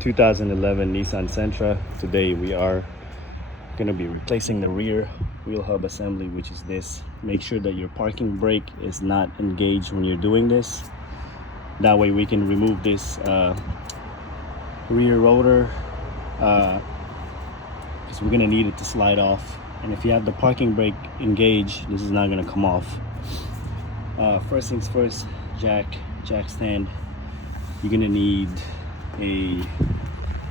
2011 Nissan Sentra. Today we are going to be replacing the rear wheel hub assembly, which is this. Make sure that your parking brake is not engaged when you're doing this. That way we can remove this rear rotor because we're going to need it to slide off. And if you have the parking brake engaged, this is not going to come off. First things first, jack stand. You're going to need a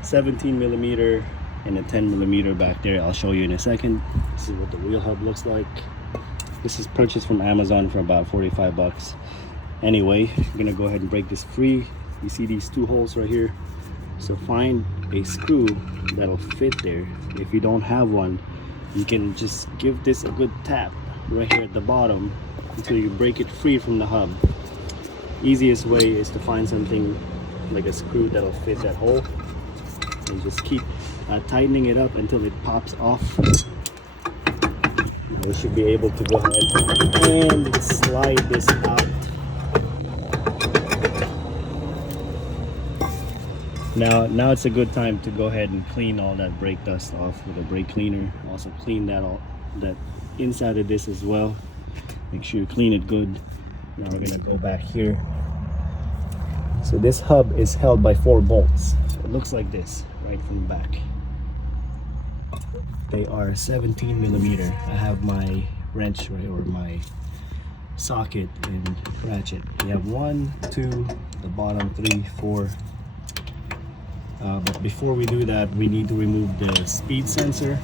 17mm and a 10mm back there. I'll show you in a second. This is what the wheel hub looks like. This is purchased from Amazon for about 45 bucks. Anyway, I'm gonna go ahead and break this free. You see these two holes right here, so find a screw that'll fit there. If you don't have one, you can just give this a good tap right here at the bottom until you break it free from the hub. Easiest way is to find something like a screw that'll fit that hole and just keep tightening it up until it pops off. We should be able to go ahead and slide this out. Now it's a good time to go ahead and clean all that brake dust off with a brake cleaner. Also clean that inside of this as well. Make sure you clean it good. Now we're gonna go back here. So this hub is held by 4 bolts. So it looks like this right from the back. They are 17mm. I have my wrench right, or my socket and ratchet. We have 1, 2, the bottom 3, 4. But before we do that, we need to remove the speed sensor,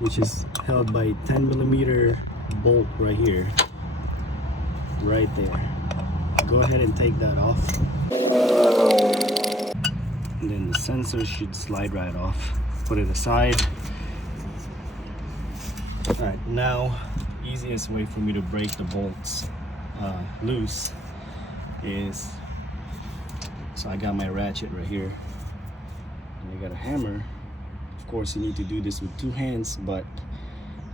which is held by 10mm bolt right here, right there. Go ahead and take that off, and then the sensor should slide right off. Put it aside. All right, now easiest way for me to break the bolts loose is, so I got my ratchet right here and I got a hammer. Of course you need to do this with 2 hands, but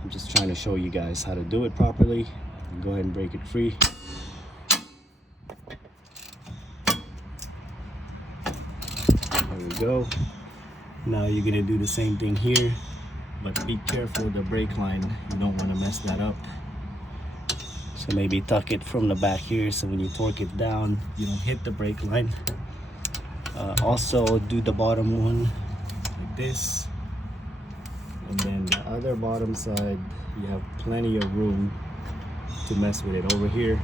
I'm just trying to show you guys how to do it properly. Go ahead and break it free. There we go. Now you're gonna do the same thing here, but be careful with the brake line. You don't want to mess that up. So maybe tuck it from the back here so when you torque it down, you don't hit the brake line. Also do the bottom one like this, and then the other bottom side, you have plenty of room to mess with it over here.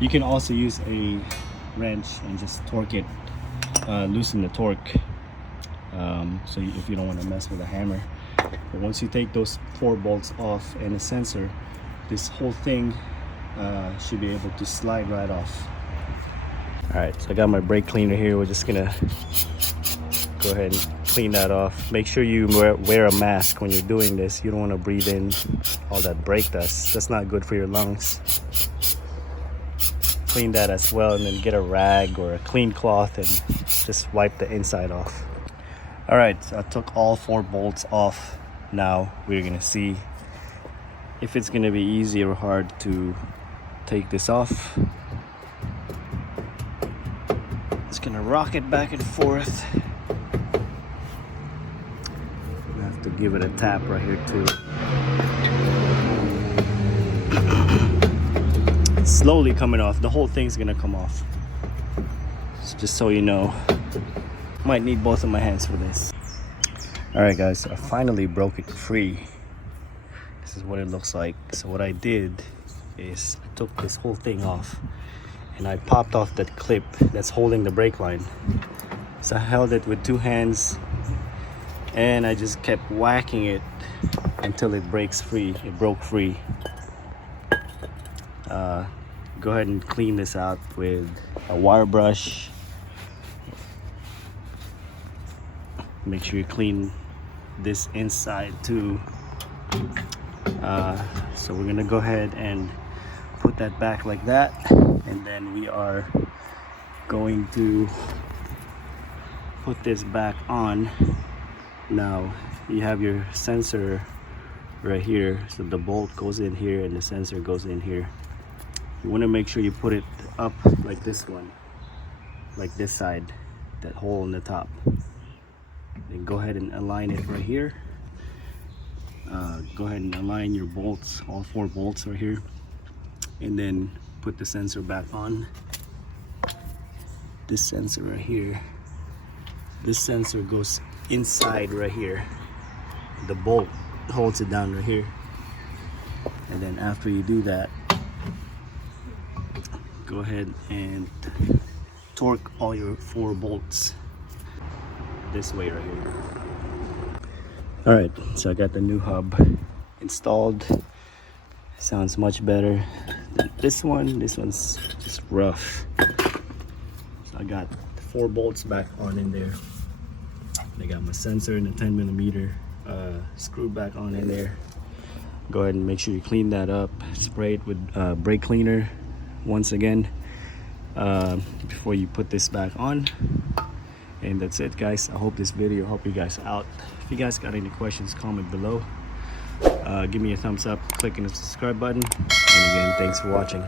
You can also use a wrench and just torque it, loosen the torque. So if you don't want to mess with a hammer. But once you take those 4 bolts off and the sensor, this whole thing should be able to slide right off. Alright, so I got my brake cleaner here. We're just gonna go ahead and clean that off. Make sure you wear a mask when you're doing this. You don't want to breathe in all that brake dust. That's not good for your lungs. Clean that as well, and then get a rag or a clean cloth and just wipe the inside off. Alright, so I took all 4 bolts off. Now we're gonna see if it's gonna be easy or hard to take this off. It's gonna rock it back and forth. I have to give it a tap right here too. It's slowly coming off. The whole thing's gonna come off. So just so you know. Might need both of my hands for this. Alright guys, so I finally broke it free. This is what it looks like. So what I did is I took this whole thing off and I popped off that clip that's holding the brake line. So I held it with 2 hands and I just kept whacking it until it breaks free. It broke free. Go ahead and clean this out with a wire brush. Make sure you clean this inside too. So we're gonna go ahead and put that back like that, and then we are going to put this back on. Now you have your sensor right here, so the bolt goes in here and the sensor goes in here. You want to make sure you put it up like this one. like this side, that hole in the top. Then go ahead and align it right here. Go ahead and align your bolts, all 4 bolts right here, and then put the sensor back on. This sensor right here, this sensor goes inside right here. The bolt holds it down right here. And then after you do that, go ahead and torque all your 4 bolts this way right here. All right, so I got the new hub installed. Sounds much better than this one. This one's just rough. So I got 4 bolts back on in there. I got my sensor and the 10mm screw back on in there. Go ahead and make sure you clean that up. Spray it with brake cleaner once again before you put this back on. And that's it, guys. I hope this video helped you guys out. If you guys got any questions, comment below. Give me a thumbs up, click on the subscribe button, and again, thanks for watching.